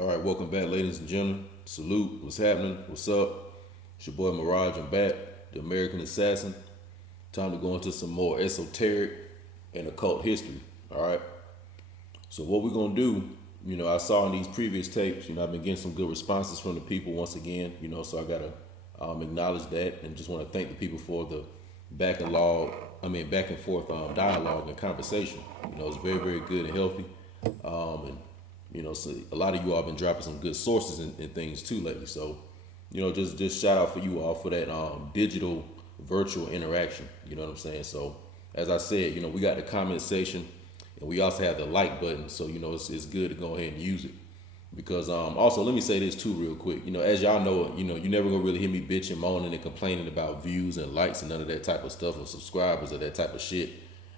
All right, welcome back, ladies and gentlemen. Salute. What's happening? What's up? It's your boy Mirage. I'm back, the American Assassin. Time to go into some more esoteric and occult history. All right. So what we're gonna do, I saw in these previous tapes, I've been getting some good responses from the people once again, so I gotta acknowledge that and just want to thank the people for the back and forth dialogue and conversation. It's very, very good and healthy. And so a lot of you all been dropping some good sources and things too lately. So, just shout out for you all for that digital virtual interaction. You know what I'm saying? So as I said, we got the comment section and we also have the like button. So, it's good to go ahead and use it. Because also let me say this too real quick. As y'all know, you never gonna really hear me bitching, moaning, and complaining about views and likes and none of that type of stuff or subscribers or that type of shit.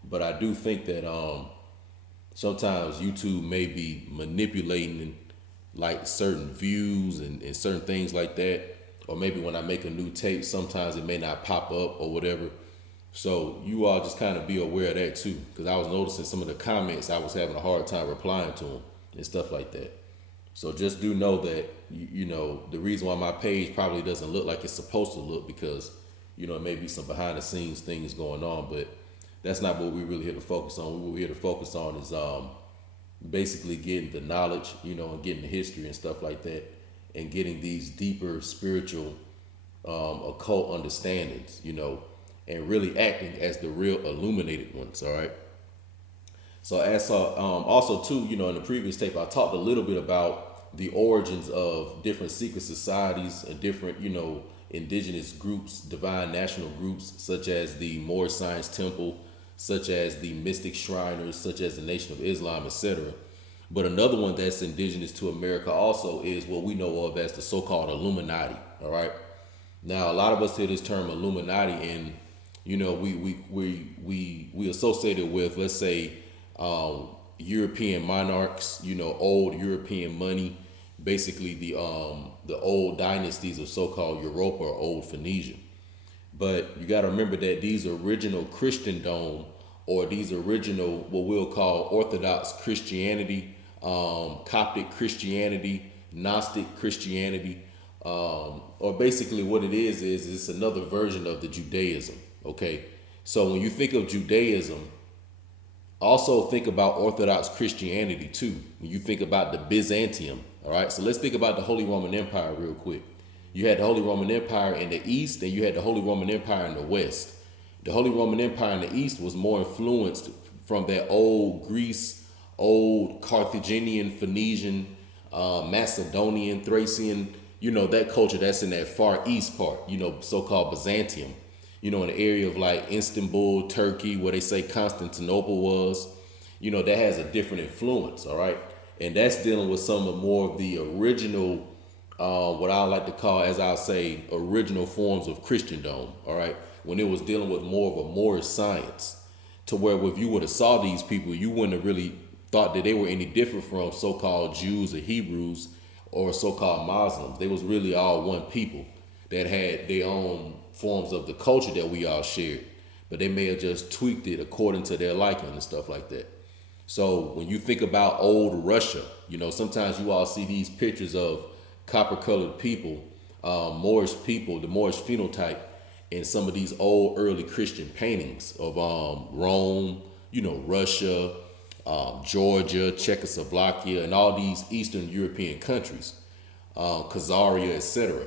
But I do think that sometimes YouTube may be manipulating like certain views and certain things like that. Or maybe when I make a new tape, sometimes it may not pop up or whatever. So you all just kind of be aware of that too. Because I was noticing some of the comments, I was having a hard time replying to them and stuff like that. So just do know that, the reason why my page probably doesn't look like it's supposed to look because, it may be some behind the scenes things going on, but that's not what we're really here to focus on. What we're here to focus on is basically getting the knowledge, and getting the history and stuff like that, and getting these deeper spiritual, occult understandings, and really acting as the real illuminated ones. All right. So as also too, in the previous tape, I talked a little bit about the origins of different secret societies and different, indigenous groups, divine national groups, such as the Moorish Science Temple, such as the Mystic Shriners, such as the Nation of Islam, etc. But another one that's indigenous to America also is what we know of as the so-called Illuminati. All right. Now, a lot of us hear this term Illuminati, and we associate it with, let's say, European monarchs, old European money, basically the old dynasties of so-called Europa or old Phoenicia. But you got to remember that these original Christendom or these original what we'll call Orthodox Christianity, Coptic Christianity, Gnostic Christianity, or basically what it is it's another version of the Judaism. Okay, so when you think of Judaism, also think about Orthodox Christianity too. When you think about the Byzantium, all right. So let's think about the Holy Roman Empire real quick. You had the Holy Roman Empire in the East, and you had the Holy Roman Empire in the West. The Holy Roman Empire in the East was more influenced from that old Greece, old Carthaginian, Phoenician, Macedonian, Thracian, that culture that's in that far east part, so-called Byzantium, in the area of like Istanbul, Turkey, where they say Constantinople was, that has a different influence, all right? And that's dealing with some of more of the original, what I like to call, as I'll say, original forms of Christendom, all right? When it was dealing with more of a Moorish science, to where if you would have saw these people, you wouldn't have really thought that they were any different from so-called Jews or Hebrews or so-called Muslims. They was really all one people that had their own forms of the culture that we all shared, but they may have just tweaked it according to their liking and stuff like that. So when you think about old Russia, sometimes you all see these pictures of copper-colored people, Moorish people, the Moorish phenotype, in some of these old early Christian paintings of Rome, Russia, Georgia, Czechoslovakia, and all these Eastern European countries, Khazaria, etc.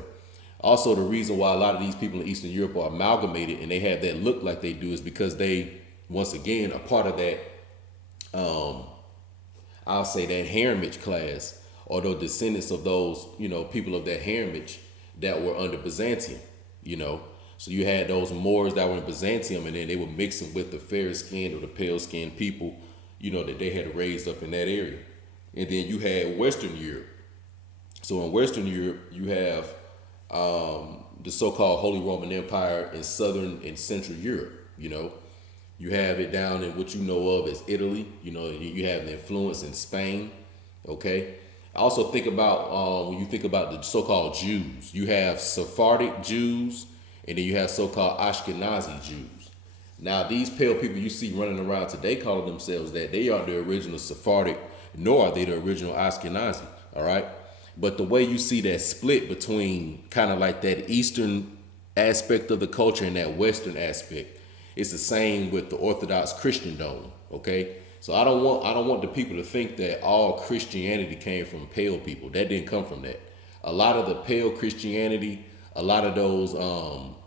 Also, the reason why a lot of these people in Eastern Europe are amalgamated and they have that look like they do is because they, once again, are part of that, I'll say that Haramage class, or the descendants of those, people of that Haramage that were under Byzantium, So you had those Moors that were in Byzantium, and then they were mixing with the fair skinned or the pale skinned people, that they had raised up in that area. And then you had Western Europe. So in Western Europe, you have the so-called Holy Roman Empire in Southern and Central Europe. You have it down in what you know of as Italy. You have the influence in Spain. Okay. I also think about when you think about the so-called Jews, you have Sephardic Jews, and then you have so-called Ashkenazi Jews. Now, these pale people you see running around today calling themselves that, they are the original Sephardic, nor are they the original Ashkenazi. All right. But the way you see that split between kind of like that Eastern aspect of the culture and that Western aspect, it's the same with the Orthodox Christendom. Okay, so I don't want the people to think that all Christianity came from pale people. That didn't come from that. A lot of the pale Christianity, a lot of those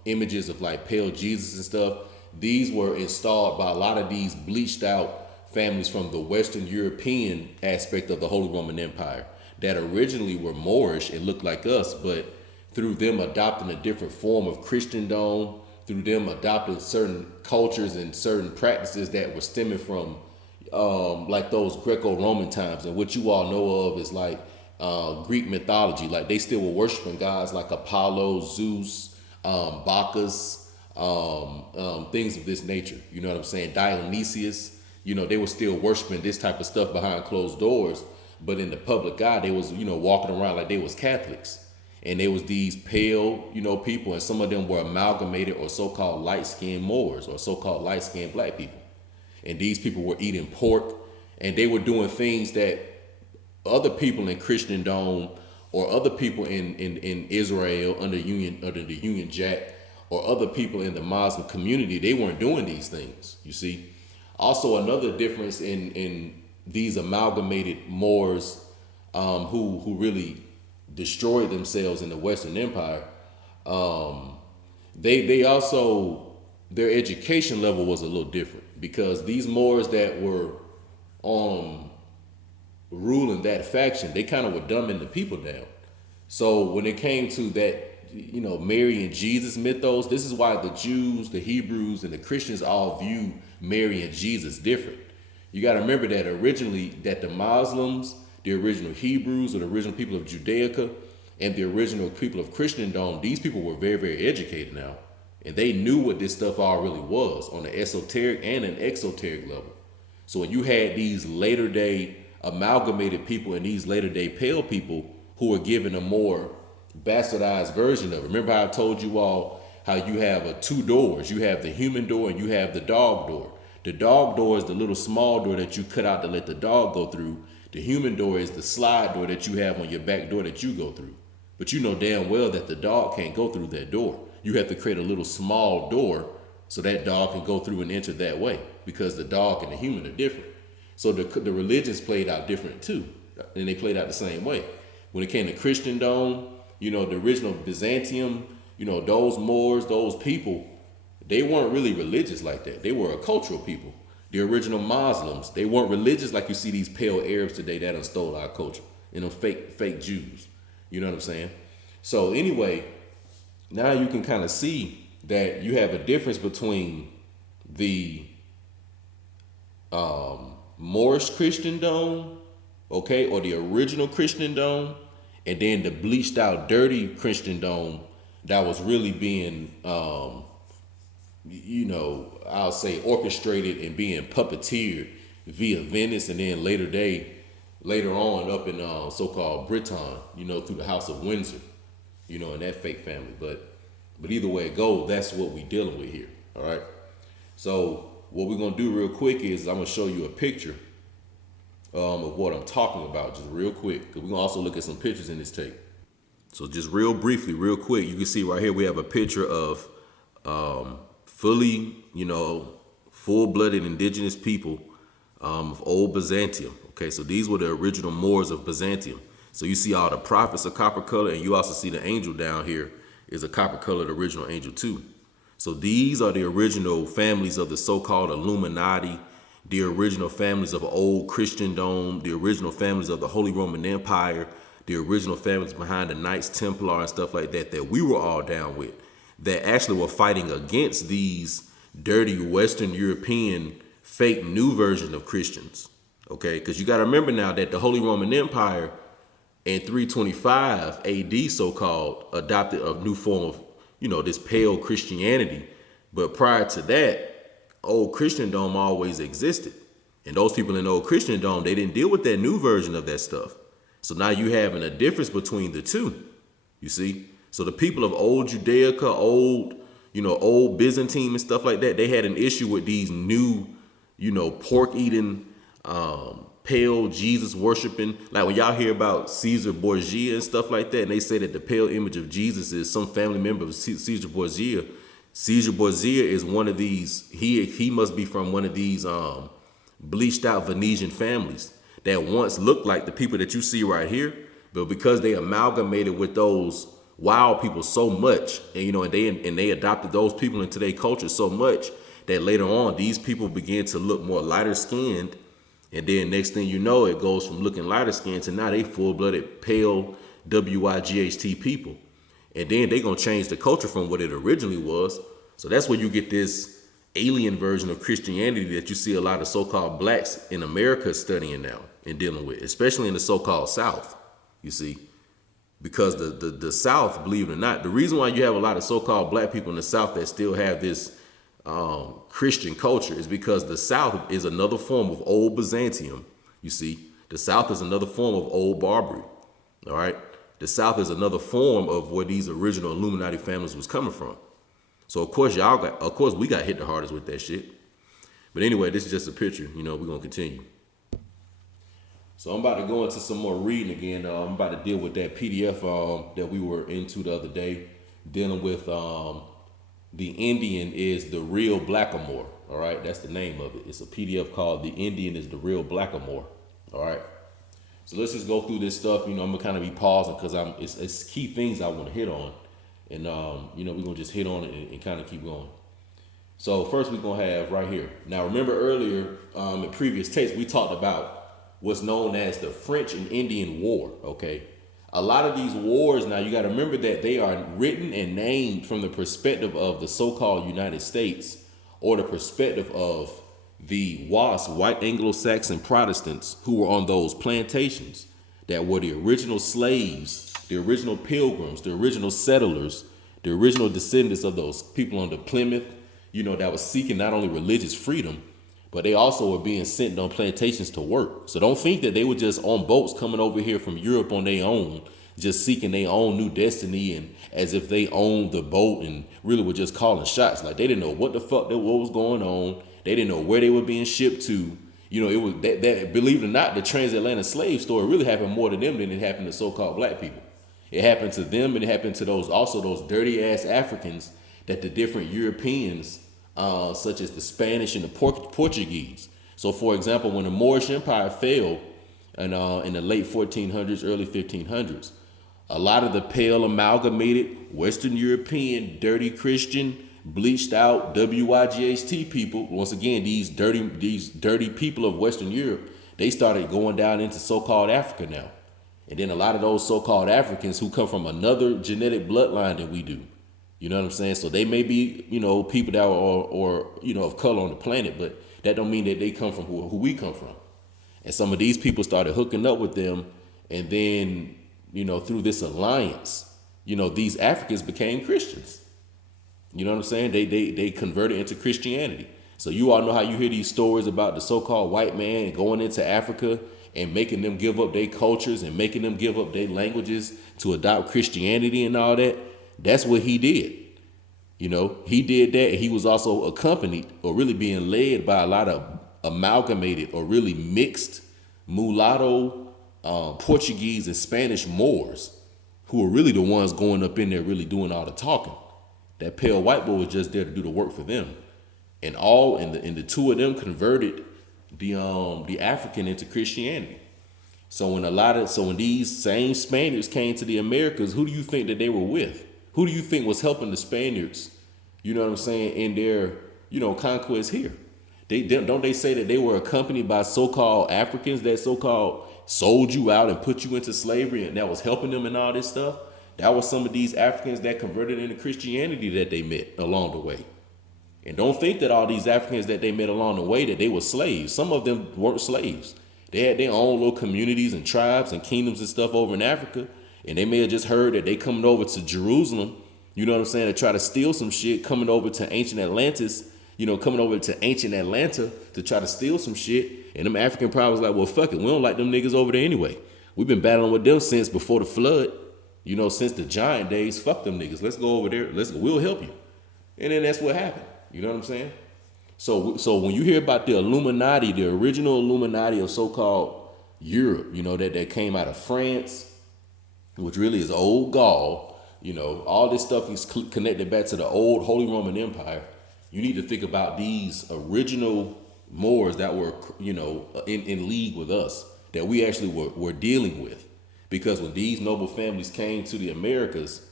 images of like pale Jesus and stuff, these were installed by a lot of these bleached out families from the Western European aspect of the Holy Roman Empire that originally were Moorish and looked like us, but through them adopting a different form of Christendom, through them adopting certain cultures and certain practices that were stemming from like those Greco-Roman times. And what you all know of is like Greek mythology. Like they still were worshiping gods like Apollo, Zeus, Bacchus, things of this nature. You know what I'm saying? Dionysius. You know, they were still worshiping this type of stuff behind closed doors. But in the public eye, they was, you know, walking around like they was Catholics. And there was these pale, you know, people, and some of them were amalgamated or so-called light-skinned Moors or so-called light-skinned black people. And these people were eating pork, and they were doing things that other people in Christendom or other people in Israel under the Union Jack or other people in the Muslim community, they weren't doing these things, you see. Also, another difference in these amalgamated Moors who really destroyed themselves in the Western Empire, they also, their education level was a little different, because these Moors that were ruling that faction, they kind of were dumbing the people down. So when it came to that, you know, Mary and Jesus mythos, this is why the Jews, the Hebrews, and the Christians all view Mary and Jesus different. You got to remember that originally, that the Muslims, the original Hebrews, or the original people of Judaica, and the original people of Christendom, these people were very, very educated now. And they knew what this stuff all really was on an esoteric and an exoteric level. So when you had these later day amalgamated people and these later day pale people who were given a more bastardized version of it. Remember how I told you all how you have two doors. You have the human door and you have the dog door. The dog door is the little small door that you cut out to let the dog go through. The human door is the slide door that you have on your back door that you go through. But you know damn well that the dog can't go through that door. You have to create a little small door so that dog can go through and enter that way, because the dog and the human are different. So the religions played out different too, and they played out the same way. When it came to Christendom, you know, the original Byzantium, you know, those Moors, those people, they weren't really religious like that. They were a cultural people. The original Muslims, they weren't religious like you see these pale Arabs today that done stole our culture, you know, fake Jews. You know what I'm saying? So anyway, now you can kind of see that you have a difference between the Moorish Christendom, okay, or the original Christendom, and then the bleached out dirty Christendom that was really being you know, I'll say orchestrated and being puppeteered via Venice, and then later on up in so-called Briton, you know, through the House of Windsor, you know, and that fake family. But either way it goes, that's what we dealing with here. All right. So what we're gonna do real quick is I'm gonna show you a picture of what I'm talking about, just real quick, because we're gonna also look at some pictures in this tape. So just real briefly, real quick, you can see right here we have a picture of fully, you know, full-blooded indigenous people of old Byzantium. Okay, so these were the original Moors of Byzantium. So you see all the prophets are copper color, and you also see the angel down here is a copper colored original angel too. So these are the original families of the so-called Illuminati, the original families of old Christendom, the original families of the Holy Roman Empire, the original families behind the Knights Templar and stuff like that, that we were all down with, that actually were fighting against these dirty Western European fake new version of Christians. Okay, because you got to remember now that the Holy Roman Empire in 325 AD so-called adopted a new form of, you know, this pale Christianity. But prior to that, old Christendom always existed. And those people in old Christendom, they didn't deal with that new version of that stuff. So now you having a difference between the two, you see? So the people of old Judaica, old Byzantine and stuff like that, they had an issue with these new, you know, pork eating pale Jesus worshiping. Like when y'all hear about Caesar Borgia and stuff like that, and they say that the pale image of Jesus is some family member of Caesar Borgia. Caesar Borgia is one of these. He must be from one of these bleached out Venetian families that once looked like the people that you see right here, but because they amalgamated with those wild people so much, and and they adopted those people into their culture so much that later on these people began to look more lighter skinned. And then next thing you know, it goes from looking lighter skinned to now they full-blooded, pale, WIGHT people. And then they going to change the culture from what it originally was. So that's where you get this alien version of Christianity that you see a lot of so-called blacks in America studying now and dealing with, especially in the so-called South, you see. Because the South, believe it or not, the reason why you have a lot of so-called black people in the South that still have this Christian culture is because the South is another form of old Byzantium. You see, the South is another form of old Barbary. All right, the South is another form of where these original Illuminati families was coming from. So of course we got hit the hardest with that shit. But anyway, this is just a picture. We're gonna continue. So I'm about to go into some more reading again. I'm about to deal with that PDF that we were into the other day, dealing with the Indian is the real Blackamoor. All right, that's the name of it. It's a PDF called The Indian is the Real Blackamoor. All right. So let's just go through this stuff. I'm gonna kind of be pausing because it's key things I want to hit on, and we're gonna just hit on it and kind of keep going. So first we're gonna have right here. Now remember earlier in previous tapes we talked about what's known as the French and Indian War. Okay. A lot of these wars now, you got to remember that they are written and named from the perspective of the so-called United States or the perspective of the WASP, white Anglo-Saxon Protestants, who were on those plantations that were the original slaves, the original pilgrims, the original settlers, the original descendants of those people on the Plymouth, that was seeking not only religious freedom, but they also were being sent on plantations to work. So don't think that they were just on boats coming over here from Europe on their own, just seeking their own new destiny and as if they owned the boat and really were just calling shots. Like they didn't know what the fuck what was going on. They didn't know where they were being shipped to. It was that believe it or not, the transatlantic slave story really happened more to them than it happened to so-called black people. It happened to them and it happened to those dirty ass Africans that the different Europeans such as the Spanish and the Portuguese. So, for example, when the Moorish Empire fell in the late 1400s, early 1500s, a lot of the pale amalgamated Western European, dirty Christian, bleached out WIGHT people, once again, these dirty people of Western Europe, they started going down into so-called Africa now. And then a lot of those so-called Africans who come from another genetic bloodline than we do. You know what I'm saying? So they may be, people that are of color on the planet, but that don't mean that they come from who we come from. And some of these people started hooking up with them. And then, through this alliance, these Africans became Christians. You know what I'm saying? They converted into Christianity. So you all know how you hear these stories about the so-called white man going into Africa and making them give up their cultures and making them give up their languages to adopt Christianity and all that. That's what he did. He did that. And he was also accompanied or really being led by a lot of amalgamated or really mixed mulatto, Portuguese and Spanish Moors who were really the ones going up in there really doing all the talking. That pale white boy was just there to do the work for them. And the two of them converted the African into Christianity. So when these same Spaniards came to the Americas, who do you think that they were with? Who do you think was helping the Spaniards, in their, conquest here? Don't they say that they were accompanied by so-called Africans that so-called sold you out and put you into slavery and that was helping them and all this stuff? That was some of these Africans that converted into Christianity that they met along the way. And don't think that all these Africans that they met along the way that they were slaves. Some of them weren't slaves. They had their own little communities and tribes and kingdoms and stuff over in Africa. And they may have just heard that they coming over to Jerusalem, to try to steal some shit, coming over to ancient Atlantis, coming over to ancient Atlanta to try to steal some shit. And them African probably was like, well, fuck it. We don't like them niggas over there anyway. We've been battling with them since before the flood, since the giant days. Fuck them niggas. Let's go over there. We'll help you. And then that's what happened. You know what I'm saying? So when you hear about the Illuminati, the original Illuminati of so-called Europe, that came out of France, which really is old Gaul, all this stuff is connected back to the old Holy Roman Empire. You need to think about these original Moors that were, in league with us, that we actually were dealing with. Because when these noble families came to the Americas,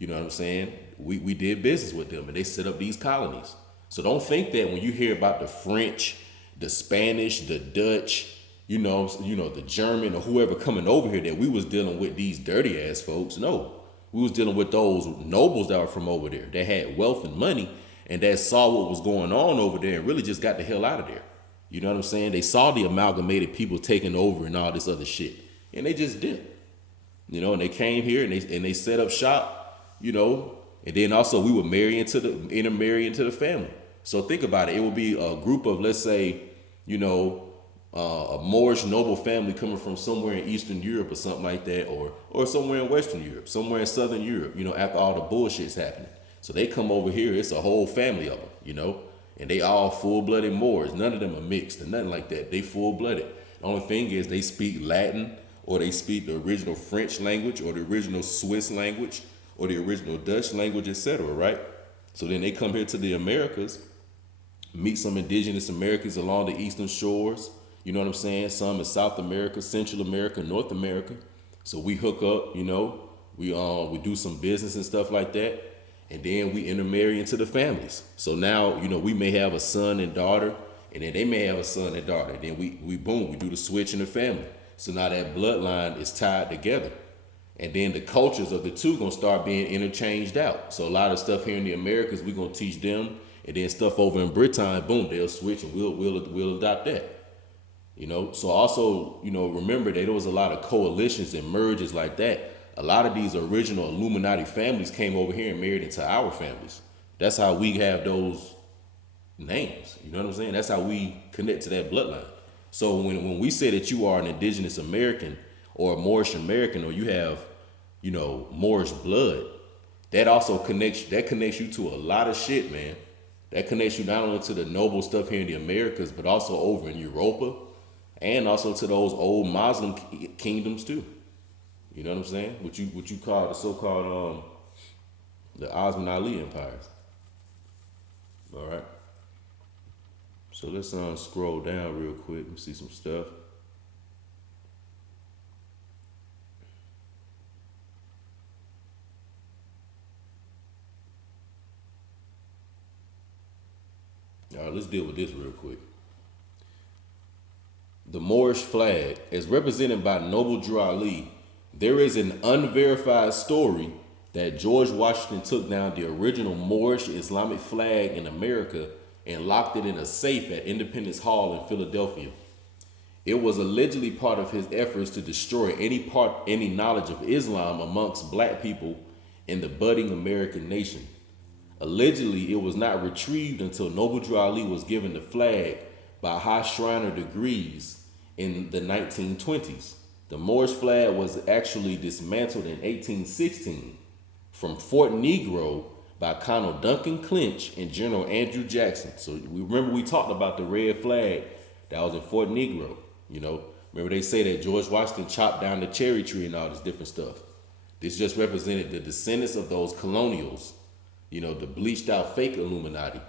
you know what I'm saying, we did business with them and they set up these colonies. So don't think that when you hear about the French, the Spanish, the Dutch, the German or whoever coming over here that we was dealing with these dirty ass folks. No, we was dealing with those nobles that were from over there that had wealth and money and that saw what was going on over there and really just got the hell out of there. You know what I'm saying? They saw the amalgamated people taking over and all this other shit, and they just did. And they came here and they set up shop. And then also we would intermarry into the family. So think about it. It would be a group of, let's say, a Moorish noble family coming from somewhere in Eastern Europe or something like that, or somewhere in Western Europe, somewhere in Southern Europe, after all the bullshit's happening. So they come over here, it's a whole family of them, and they all full-blooded Moors. None of them are mixed or nothing like that. They full-blooded. The only thing is they speak Latin, or they speak the original French language, or the original Swiss language, or the original Dutch language, etc., right? So then they come here to the Americas, meet some indigenous Americans along the eastern shores, you know what I'm saying? Some in South America, Central America, North America. So we hook up, we do some business and stuff like that, and then we intermarry into the families. So now, we may have a son and daughter, and then they may have a son and daughter. Then we do the switch in the family. So now that bloodline is tied together. And then the cultures of the two gonna start being interchanged out. So a lot of stuff here in the Americas, we're gonna teach them, and then stuff over in Briton, boom, they'll switch and we'll adopt that. So also, remember that there was a lot of coalitions and mergers like that. A lot of these original Illuminati families came over here and married into our families. That's how we have those names. You know what I'm saying? That's how we connect to that bloodline. So when we say that you are an indigenous American or a Moorish American, or you have, Moorish blood, that also connects you to a lot of shit, man. That connects you not only to the noble stuff here in the Americas, but also over in Europa, and also to those old Muslim kingdoms too. You know what I'm saying? What you call the so-called the Osman Ali empires. All right. So let's scroll down real quick and see some stuff. All right, let's deal with this real quick. The Moorish flag, as represented by Noble Drew Ali, there is an unverified story that George Washington took down the original Moorish Islamic flag in America and locked it in a safe at Independence Hall in Philadelphia. It was allegedly part of his efforts to destroy any knowledge of Islam amongst black people in the budding American nation. Allegedly, it was not retrieved until Noble Drew Ali was given the flag by High Shriner degrees in the 1920s. The Moorish flag was actually dismantled in 1816 from Fort Negro by Colonel Duncan Clinch and General Andrew Jackson. So we talked about the red flag that was in Fort Negro. Remember they say that George Washington chopped down the cherry tree and all this different stuff. This just represented the descendants of those colonials, the bleached out fake Illuminati,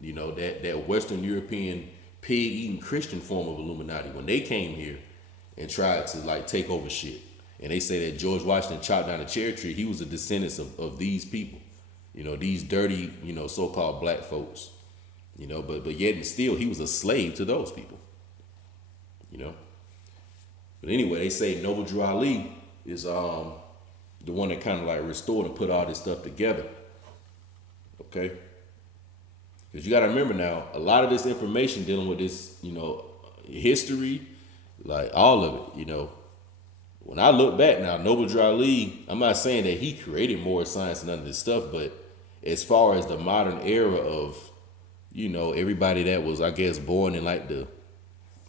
that Western European pig-eating Christian form of Illuminati, when they came here and tried to take over shit. And they say that George Washington chopped down the cherry tree. He was a descendant of these people, these dirty, so-called black folks, but yet and still he was a slave to those people, But anyway, they say Noble Drew Ali is the one that kind of restored and put all this stuff together. Okay? Because you got to remember now, a lot of this information dealing with this, history, all of it, when I look back now, Noble Drew Ali, I'm not saying that he created more science and none of this stuff, but as far as the modern era of, everybody that was, I guess, born in because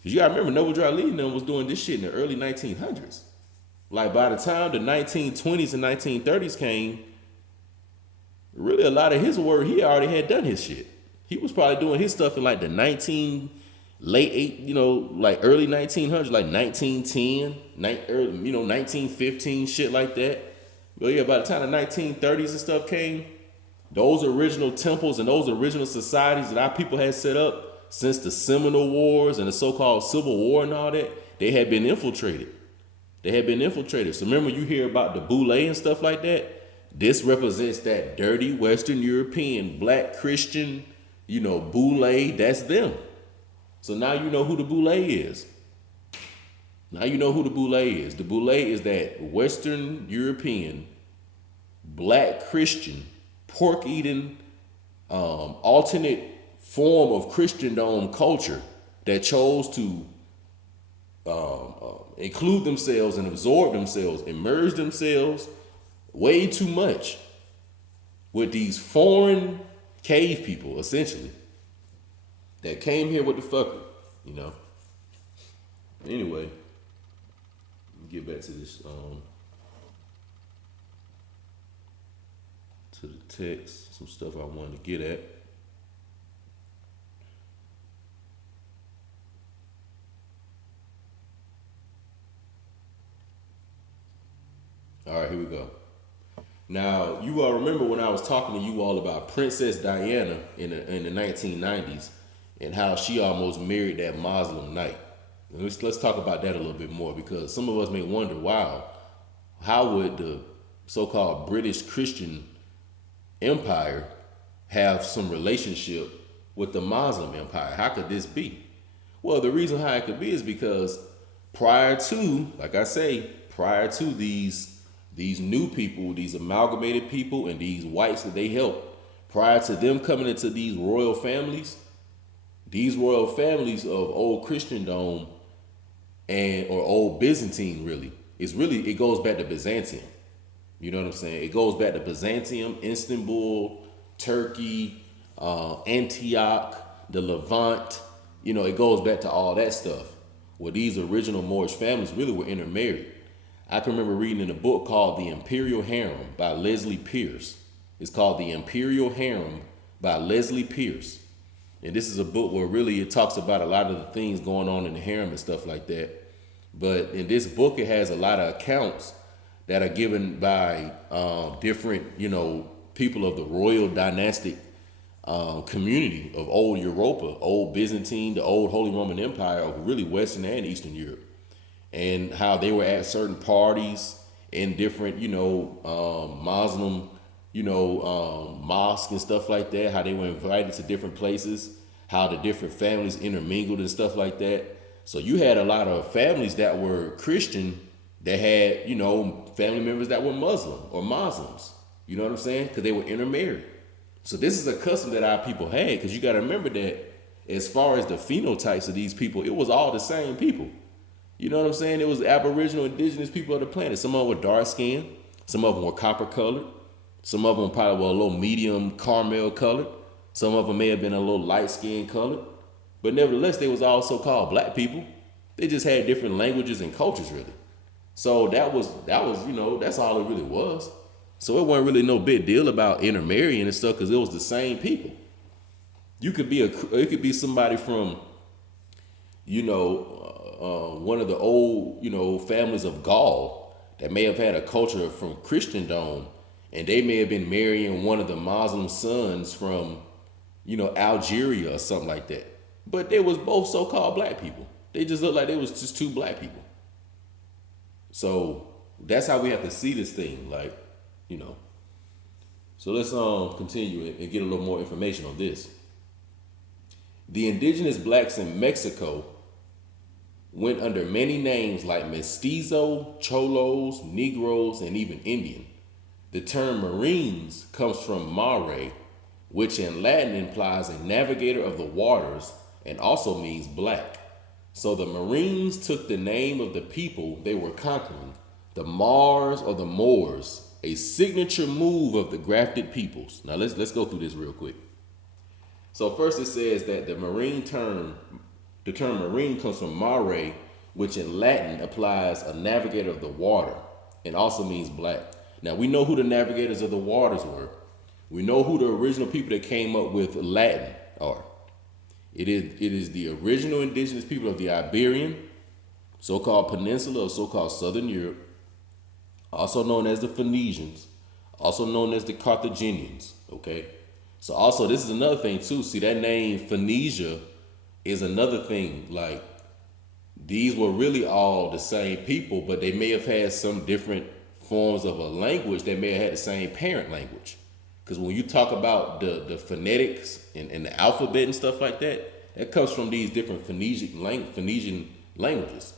you got to remember, Noble Drew Ali was doing this shit in the early 1900s. By the time the 1920s and 1930s came, really a lot of his work, he already had done his shit. He was probably doing his stuff in like the like early 1900s, like 1910, early, 1915, shit like that. But yeah, by the time the 1930s and stuff came, those original temples and those original societies that our people had set up since the Seminole Wars and the so-called Civil War and all that, they had been infiltrated. So remember, you hear about the Boule and stuff like that? This represents that dirty Western European black Christian, Boule. That's them. So now you know who the Boule is. The Boule is that Western European black Christian pork eating alternate form of Christendom culture that chose to include themselves and absorb themselves, immerse themselves way too much with these foreign cave people, essentially, that came here with the fucker, Anyway, get back to this, to the text, some stuff I wanted to get at. All right, here we go. Now, you all remember when I was talking to you all about Princess Diana in the 1990s and how she almost married that Muslim knight. And let's talk about that a little bit more, because some of us may wonder, wow, how would the so-called British Christian Empire have some relationship with the Muslim Empire? How could this be? Well, the reason how it could be is because prior to these new people, these amalgamated people, and these whites that they helped, prior to them coming into these royal families of old Christendom or old Byzantine, it goes back to Byzantium. You know what I'm saying? It goes back to Byzantium, Istanbul, Turkey, Antioch, the Levant. It goes back to all that stuff, where these original Moorish families really were intermarried. I can remember reading in a book called The Imperial Harem by Leslie Pierce. It's called The Imperial Harem by Leslie Pierce. And this is a book where really it talks about a lot of the things going on in the harem and stuff like that. But in this book, it has a lot of accounts that are given by different, people of the royal dynastic community of old Europa, old Byzantine, the old Holy Roman Empire of really Western and Eastern Europe. And how they were at certain parties in different, Muslim, mosques and stuff like that, how they were invited to different places, how the different families intermingled and stuff like that. So you had a lot of families that were Christian that had, family members that were Muslim or Muslims. You know what I'm saying? Because they were intermarried. So this is a custom that our people had, because you got to remember that as far as the phenotypes of these people, it was all the same people. You know what I'm saying? It was Aboriginal, indigenous people of the planet. Some of them were dark skinned. Some of them were copper colored. Some of them probably were a little medium caramel colored. Some of them may have been a little light skin colored. But nevertheless, they was all so-called black people. They just had different languages and cultures, really. So that was that's all it really was. So it wasn't really no big deal about intermarrying and stuff, because it was the same people. It could be somebody from, one of the old, families of Gaul that may have had a culture from Christendom, and they may have been marrying one of the Muslim sons from, Algeria or something like that. But they was both so-called black people. They just looked like they was just two black people. So that's how we have to see this thing, So let's continue and get a little more information on this. The indigenous blacks in Mexico went under many names like mestizo, cholos, negroes, and even Indian. The term Marines comes from mare, which in Latin implies a navigator of the waters and also means black. So the Marines took the name of the people they were conquering, the Mars or the Moors, a signature move of the grafted peoples. Now let's go through this real quick. So first it says that the term marine comes from mare, which in Latin applies a navigator of the water and also means black. Now we know who the navigators of the waters were. We know who the original people that came up with Latin, It is the original indigenous people of the Iberian, so-called peninsula or so-called Southern Europe, also known as the Phoenicians, also known as the Carthaginians. Okay, so also this is another thing too. See, that name Phoenicia is another thing. Like, these were really all the same people, but they may have had some different forms of a language. They may have had the same parent language. Because when you talk about the phonetics and the alphabet and stuff like that, that comes from these different Phoenician languages.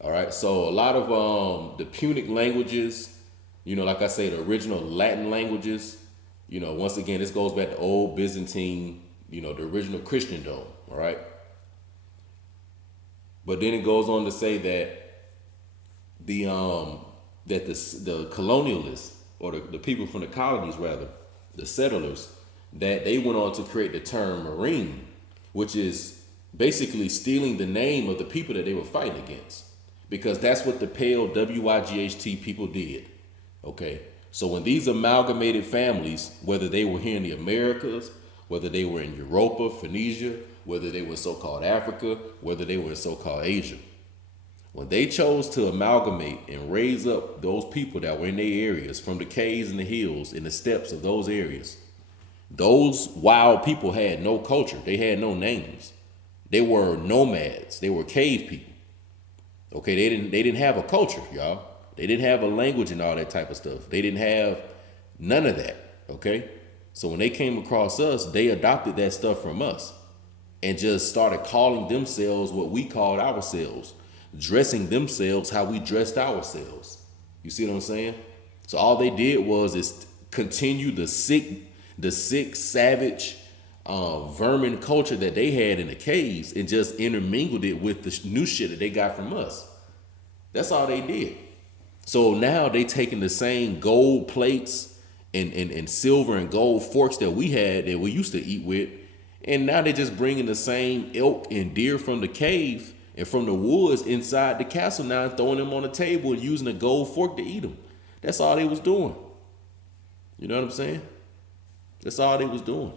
All right, so a lot of the Punic languages, like I say, the original Latin languages, once again, this goes back to old Byzantine, the original Christendom. All right. But then it goes on to say that the colonialists, or the people from the colonies rather, the settlers, that they went on to create the term Marine, which is basically stealing the name of the people that they were fighting against, because that's what the pale WIGHT people did. Okay, so when these amalgamated families, whether they were here in the Americas, whether they were in Europa, Phoenicia, whether they were so-called Africa, whether they were in so-called Asia, when they chose to amalgamate and raise up those people that were in their areas from the caves and the hills and the steppes of those areas, those wild people had no culture. They had no names. They were nomads. They were cave people. Okay, they didn't have a culture, y'all. They didn't have a language and all that type of stuff. They didn't have none of that. Okay, so when they came across us, they adopted that stuff from us and just started calling themselves what we called ourselves, dressing themselves how we dressed ourselves. You see what I'm saying? So all they did is continue the sick, savage, vermin culture that they had in the caves and just intermingled it with the new shit that they got from us. That's all they did. So now they taking the same gold plates and silver and gold forks that we had, that we used to eat with, and now they're just bringing the same elk and deer from the cave and from the woods inside the castle now and throwing them on the table and using a gold fork to eat them. That's all they was doing. You know what I'm saying? That's all they was doing.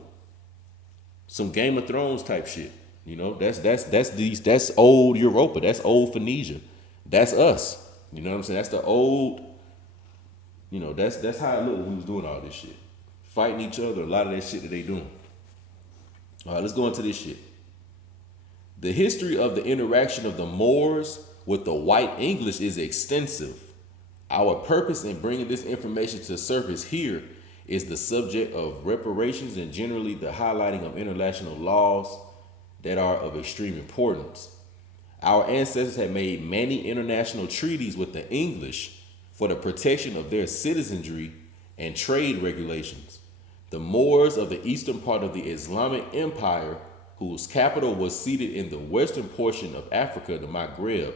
Some Game of Thrones type shit. That's old Europa. That's old Phoenicia. That's us. You know what I'm saying? That's the old. That's how it looked when we was doing all this shit, fighting each other. A lot of that shit that they doing. All right, let's go into this shit. The history of the interaction of the Moors with the white English is extensive. Our purpose in bringing this information to the surface here is the subject of reparations and generally the highlighting of international laws that are of extreme importance. Our ancestors had made many international treaties with the English for the protection of their citizenry and trade regulations. The Moors of the eastern part of the Islamic Empire, whose capital was seated in the western portion of Africa, the Maghreb,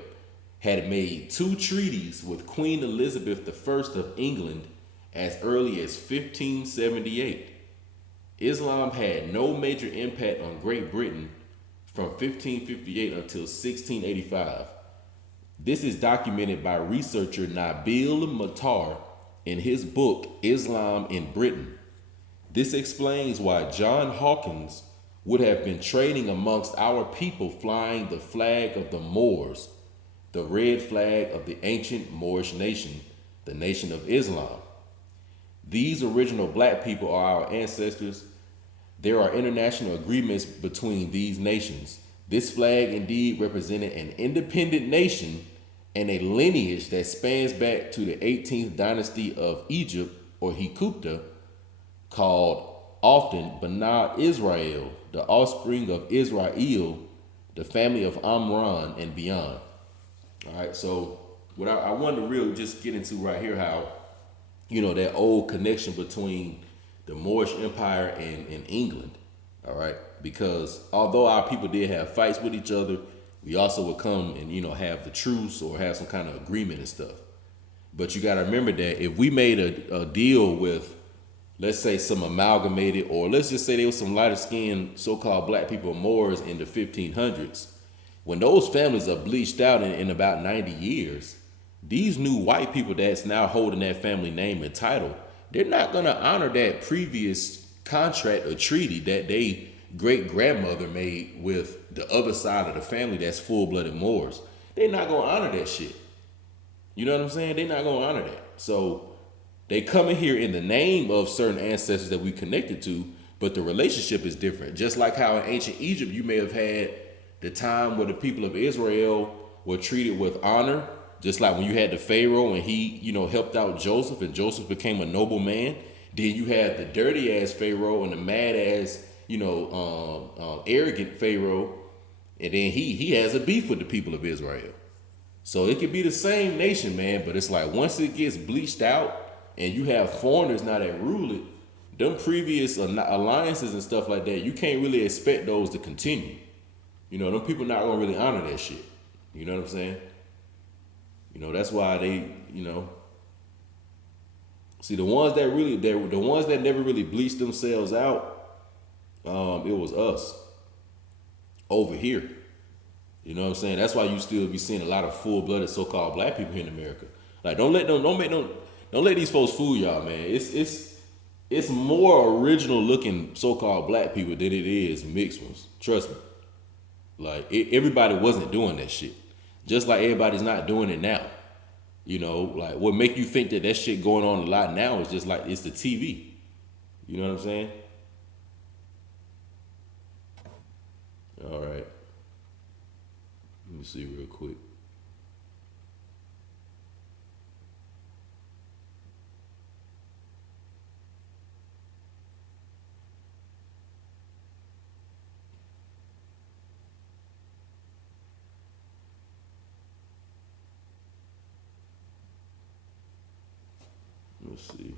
had made 2 treaties with Queen Elizabeth I of England as early as 1578. Islam had no major impact on Great Britain from 1558 until 1685. This is documented by researcher Nabil Matar in his book Islam in Britain. This explains why John Hawkins would have been trading amongst our people flying the flag of the Moors, the red flag of the ancient Moorish nation, the Nation of Islam. These original black people are our ancestors. There are international agreements between these nations. This flag indeed represented an independent nation and a lineage that spans back to the 18th dynasty of Egypt, or Hikupta, called often Bana Israel, the offspring of Israel, the family of Amran, and beyond. All right, so what I wanted to really just get into right here, how, that old connection between the Moorish Empire and England, all right? Because although our people did have fights with each other, we also would come and, have the truce or have some kind of agreement and stuff. But you got to remember that if we made a deal with, let's say, some amalgamated, or let's just say there was some lighter skinned so-called black people, Moors, in the 1500s, when those families are bleached out in about 90 years, these new white people that's now holding that family name and title, they're not going to honor that previous contract or treaty that they great grandmother made with the other side of the family that's full blooded Moors. They're not gonna honor that shit. You know what I'm saying? They're not gonna honor that. So they come in here in the name of certain ancestors that we connected to, but the relationship is different. Just like how in ancient Egypt you may have had the time where the people of Israel were treated with honor, just like when you had the Pharaoh and he, helped out Joseph and Joseph became a noble man. Then you had the dirty ass Pharaoh and the mad ass, arrogant Pharaoh, and then he has a beef with the people of Israel. So it could be the same nation, man, but it's like once it gets bleached out and you have foreigners now that rule it, them previous alliances and stuff like that, you can't really expect those to continue. Them people not gonna really honor that shit. You know what I'm saying? That's why they, see the ones that never really bleached themselves out, it was us over here. You know what I'm saying? That's why you still be seeing a lot of full-blooded so-called black people here in America. Like don't let these folks fool y'all, man. It's more original looking so-called black people than it is mixed ones. Trust me. Like everybody wasn't doing that shit. Just like everybody's not doing it now. Like what make you think that shit going on a lot now is just like it's the TV. You know what I'm saying? All right. Let me see real quick. Let's see.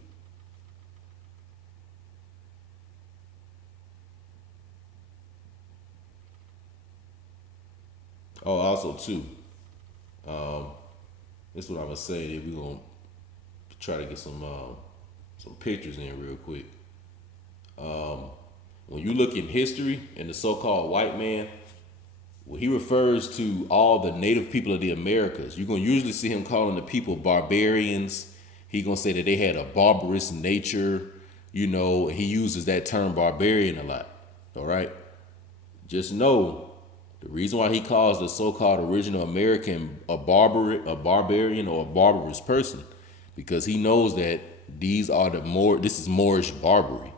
Oh, also too, this is what I'm gonna say. That we're gonna try to get some pictures in real quick. When you look in history and the so-called white man, when he refers to all the native people of the Americas, you're gonna usually see him calling the people barbarians. He gonna say that they had a barbarous nature. He uses that term barbarian a lot. All right, just know the reason why he calls the so-called original American a barbarian or a barbarous person, because he knows that this is Moorish Barbary.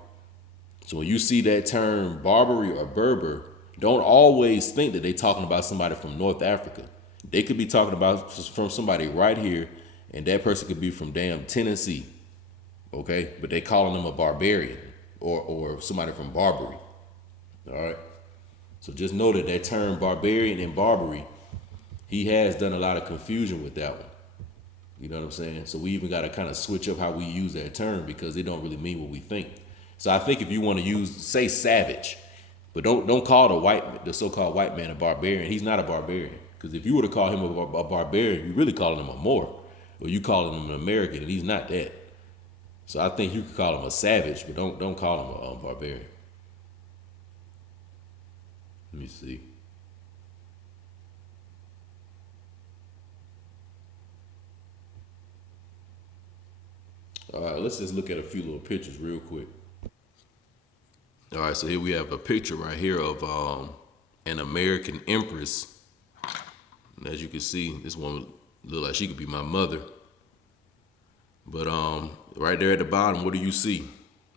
So when you see that term Barbary or Berber, don't always think that they're talking about somebody from North Africa. They could be talking about from somebody right here, and that person could be from damn Tennessee. Okay? But they calling them a barbarian or somebody from Barbary. All right? So just know that term barbarian and Barbary, he has done a lot of confusion with that one. You know what I'm saying? So we even got to kind of switch up how we use that term because it don't really mean what we think. So I think if you want to say savage, but don't call the so-called white man a barbarian. He's not a barbarian. Because if you were to call him a barbarian, you're really calling him a Moor. Or you calling him an American, and he's not that. So I think you could call him a savage, but don't call him a barbarian. Let me see. All right, let's just look at a few little pictures real quick. All right, so here we have a picture right here of an American empress. And as you can see, this one look like she could be my mother. But right there at the bottom, what do you see? You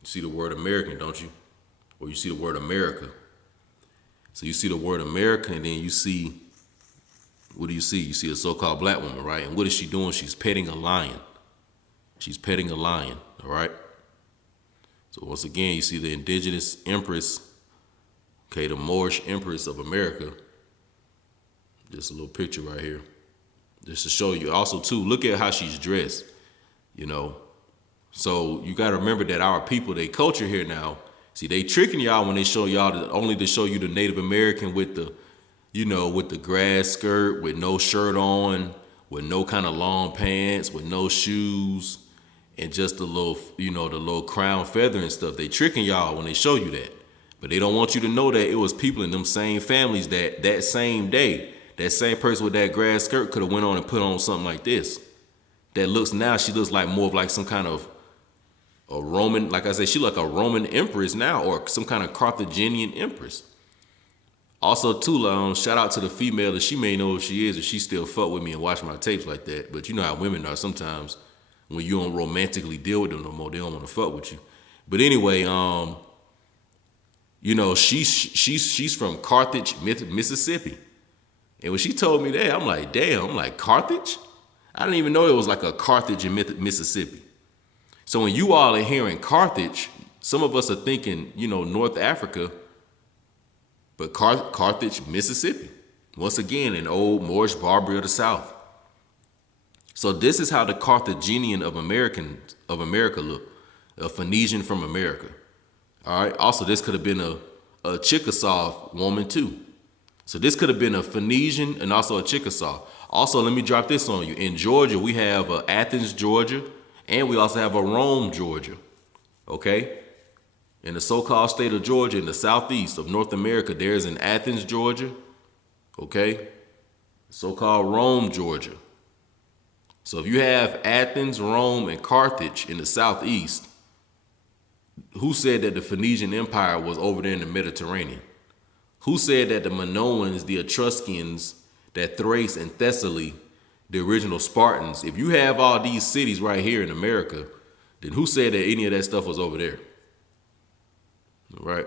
see the word American, don't you? Or you see the word America. So you see the word America, and then you see, what do you see? You see a so-called black woman, right? And what is she doing? She's petting a lion. She's petting a lion, all right? So once again, you see the indigenous empress, okay, the Moorish empress of America. Just a little picture right here. Just to show you. Also, too, look at how she's dressed, So you got to remember that our people, they culture here now, see, they tricking y'all when they show y'all only to show you the Native American with the, with the grass skirt, with no shirt on, with no kind of long pants, with no shoes, and just the little, the little crown feather and stuff. They tricking y'all when they show you that. But they don't want you to know that it was people in them same families that same day, that same person with that grass skirt could have went on and put on something like this. That looks now, she looks like more of like some kind of a Roman, like I said, she like a Roman empress now, or some kind of Carthaginian empress. Also, too, shout out to the female that she may know who she is, if she still fuck with me and watch my tapes like that. But you know how women are sometimes. When you don't romantically deal with them no more, they don't want to fuck with you. But anyway, you know, she's from Carthage, Mississippi. And when she told me that, I'm like, damn, I'm like, Carthage? I didn't even know it was like a Carthage in Mississippi. So when you all are hearing Carthage, some of us are thinking, you know, North Africa, but Carthage, Mississippi. Once again, an old Moorish Barbary of the South. So this is how the Carthaginian of America look, a Phoenician from America. All right. Also, this could have been a Chickasaw woman too. So this could have been a Phoenician and also a Chickasaw. Also, let me drop this on you. In Georgia, we have Athens, Georgia, and we also have a Rome, Georgia. Okay. In the so-called state of Georgia, in the southeast of North America, there's an Athens, Georgia. Okay. So-called Rome, Georgia. So if you have Athens, Rome, and Carthage in the southeast, who said that the Phoenician Empire was over there in the Mediterranean? Who said that the Minoans, the Etruscans, that Thrace and Thessaly, the original Spartans, if you have all these cities right here in America, then who said that any of that stuff was over there? All right.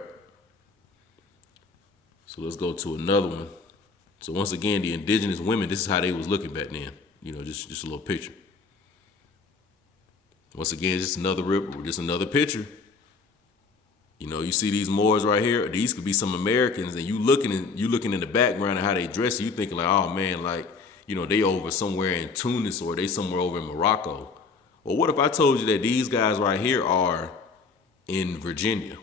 So let's go to another one. So once again, the indigenous women, this is how they was looking back then. You know, just a little picture. Once again, just another picture. You know, you see these Moors right here. These could be some Americans, and you looking in the background of how they dress. You thinking like, oh man, like, you know, they over somewhere in Tunis or they somewhere over in Morocco. Well, what if I told you that these guys right here are in Virginia?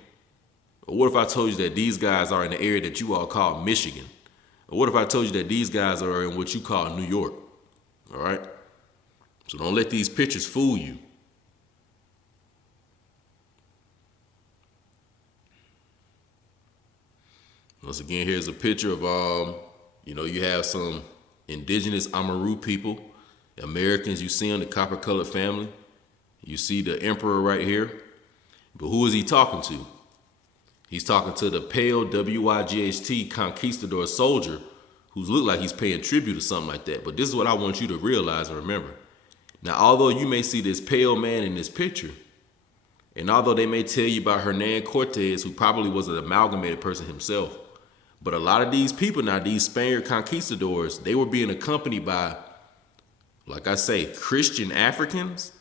Or what if I told you that these guys are in the area that you all call Michigan? Or what if I told you that these guys are in what you call New York? All right? So don't let these pictures fool you. Once again, here's a picture of, you know, you have some indigenous Amaru people, Americans you see on the copper-colored family. You see the emperor right here. But who is he talking to? He's talking to the pale WIGHT conquistador soldier who's looked like he's paying tribute or something like that. But this is what I want you to realize and remember. Now, although you may see this pale man in this picture, and although they may tell you about Hernan Cortez, who probably was an amalgamated person himself, but a lot of these people now, these Spaniard conquistadors, they were being accompanied by, like I say, Christian Africans,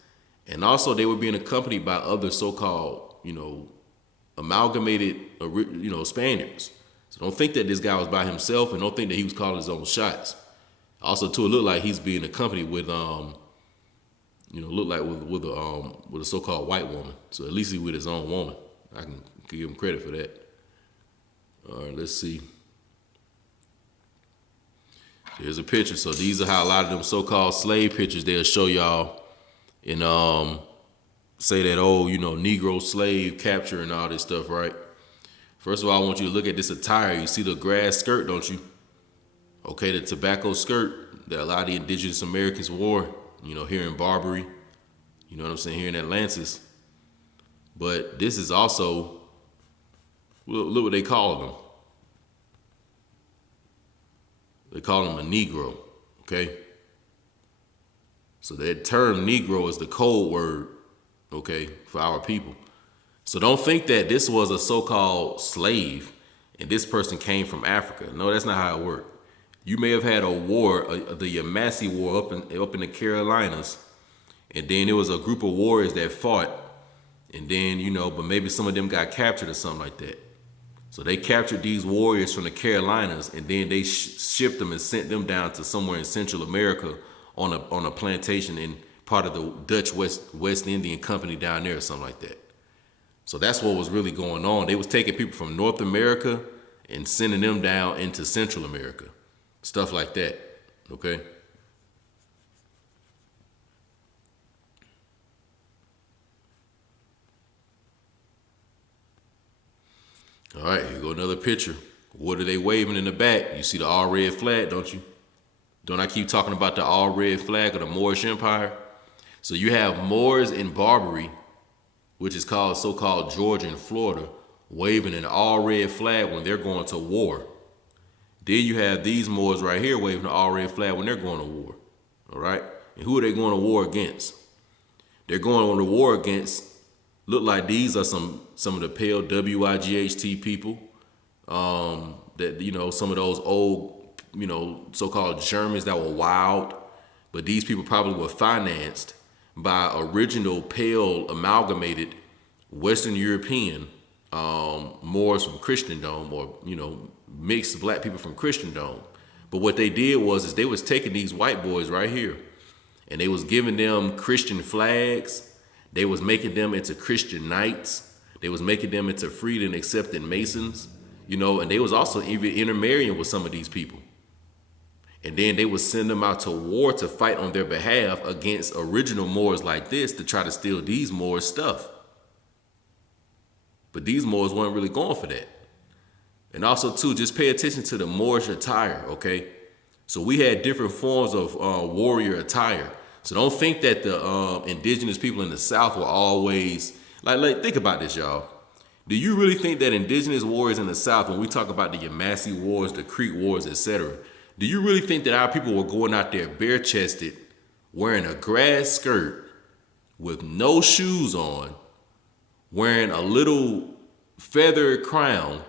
and also they were being accompanied by other so-called, you know, amalgamated, you know, Spaniards. So don't think that this guy was by himself, and don't think that he was calling his own shots. Also, too, it looked like he's being accompanied with, you know, look like with a so-called white woman. So at least he's with his own woman. I can give him credit for that. All right, let's see. Here's a picture. So these are how a lot of them so-called slave pictures they'll show y'all in say that, oh, you know, Negro slave capture and all this stuff, right? First of all, I want you to look at this attire. You see the grass skirt, don't you? Okay, the tobacco skirt that a lot of the indigenous Americans wore, you know, here in Barbary, you know what I'm saying, here in Atlantis. But this is also, look what they call them. They call him a Negro, okay? So that term Negro is the code word, okay, for our people. So don't think that this was a so-called slave and this person came from Africa. No, that's not how it worked. You may have had a war, the Yamasee War up in the Carolinas, and then there was a group of warriors that fought, and then, you know, but maybe some of them got captured or something like that. So they captured these warriors from the Carolinas, and then they shipped them and sent them down to somewhere in Central America on a plantation in part of the Dutch West Indian Company down there or something like that. So that's what was really going on. They was taking people from North America and sending them down into Central America. Stuff like that, okay? All right, here go another picture. What are they waving in the back? You see the all red flag, don't you? Don't I keep talking about the all red flag of the Moorish Empire? So you have Moors in Barbary which is called so-called Georgia and Florida, waving an all red flag when they're going to war. Then you have these Moors right here waving an all red flag when they're going to war. All right? And who are they going to war against? They're going on to war against, look like these are some of the pale WIGHT people. That, you know, some of those old, you know, so-called Germans that were wild. But these people probably were financed by original pale amalgamated Western European Moors from Christendom, or, you know, mixed black people from Christendom. But what they did was they was taking these white boys right here and they was giving them Christian flags. They was making them into Christian knights. They was making them into freed and accepted Masons, you know, and they was also even intermarrying with some of these people. And then they would send them out to war to fight on their behalf against original Moors like this to try to steal these Moors' stuff. But these Moors weren't really going for that. And also, too, just pay attention to the Moorish attire, okay? So we had different forms of warrior attire. So don't think that the indigenous people in the South were always, like think about this, y'all. Do you really think that indigenous warriors in the South, when we talk about the Yamasee Wars, the Creek Wars, etc., do you really think that our people were going out there bare-chested, wearing a grass skirt with no shoes on, wearing a little feathered crown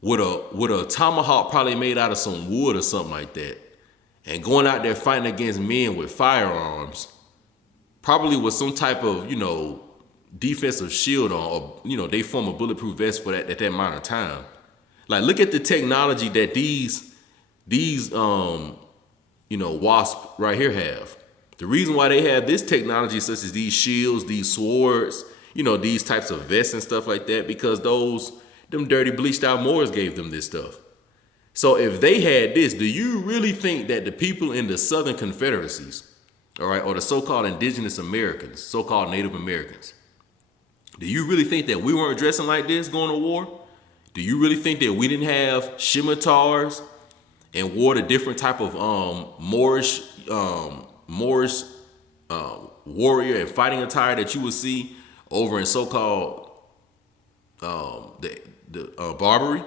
with a tomahawk probably made out of some wood or something like that, and going out there fighting against men with firearms, probably with some type of, you know, defensive shield on, or, you know, they form a bulletproof vest for that at that amount of time? Like, look at the technology that these you know, WASP right here have. The reason why they have this technology, such as these shields, these swords, you know, these types of vests and stuff like that, because them dirty bleached out Moors gave them this stuff. So if they had this, do you really think that the people in the Southern Confederacies, all right, or the so-called indigenous Americans, so-called Native Americans, do you really think that we weren't dressing like this going to war? Do you really think that we didn't have scimitars and wore the different type of Moorish warrior and fighting attire that you would see over in so-called the Barbary?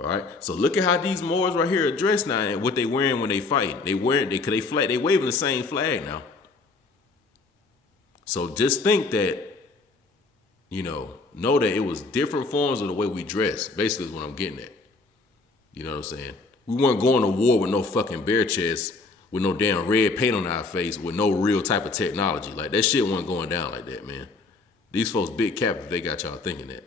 All right. So look at how these Moors right here are dressed now and what they wearing when they fight. They waving the same flag now. So just think that, you know that it was different forms of the way we dress. Basically is what I'm getting at. You know what I'm saying? We weren't going to war with no fucking bare chest, with no damn red paint on our face, with no real type of technology. Like, that shit wasn't going down like that, man. These folks big cap if they got y'all thinking that.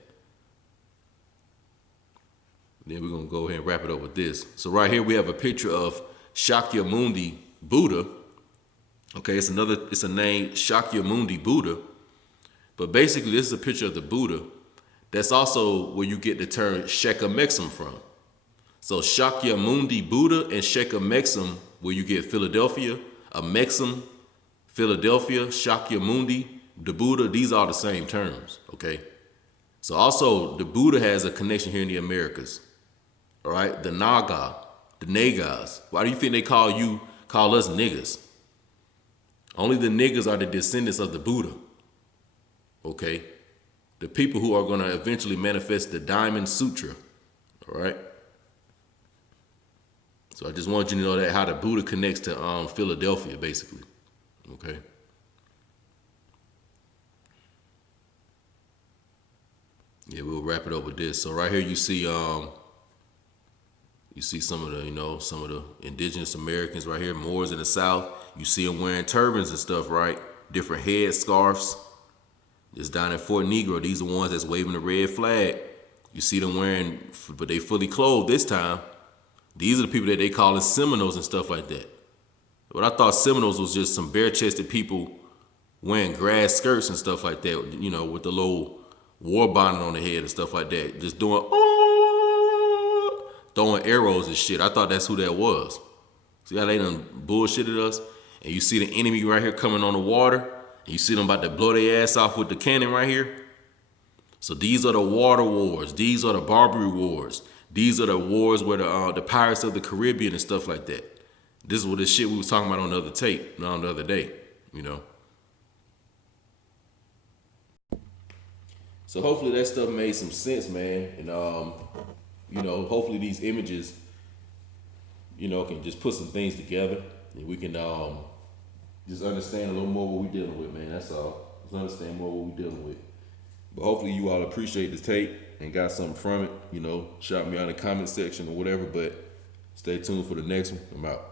Then we're going to go ahead and wrap it up with this. So right here we have a picture of Shakyamuni Buddha. Okay, it's a name, Shakyamuni Buddha. But basically this is a picture of the Buddha. That's also where you get the term Shechamexim from. So Shakyamuni Buddha and Shechamexim, where you get Philadelphia, a Mexim, Philadelphia, Shakyamuni, the Buddha, these are the same terms, okay? So also the Buddha has a connection here in the Americas, all right? The Naga, the Nagas. Why do you think they call us niggas? Only the niggas are the descendants of the Buddha, okay? The people who are going to eventually manifest the Diamond Sutra, all right? So I just want you to know that how the Buddha connects to Philadelphia, basically. Okay. Yeah, we'll wrap it up with this. So right here you see some of the indigenous Americans right here, Moors in the South. You see them wearing turbans and stuff, right? Different head scarves. Just down at Fort Negro, these are the ones that's waving the red flag. You see them wearing, but they fully clothed this time. These are the people that they call as Seminoles and stuff like that. But I thought Seminoles was just some bare-chested people wearing grass skirts and stuff like that, you know, with the little war bonnet on the head and stuff like that, just doing, throwing arrows and shit. I thought that's who that was. See how they done bullshitted us? And you see the enemy right here coming on the water, and you see them about to blow their ass off with the cannon right here. So these are the water wars. These are the Barbary wars. These are the wars where the pirates of the Caribbean and stuff like that. This is what the shit we was talking about on the other tape, not on the other day, you know. So hopefully that stuff made some sense, man. And hopefully these images, can just put some things together, and we can just understand a little more what we're dealing with, man. That's all. Just understand more what we're dealing with. But hopefully you all appreciate the tape and got something from it. Shout me out in the comment section or whatever. But stay tuned for the next one. I'm out.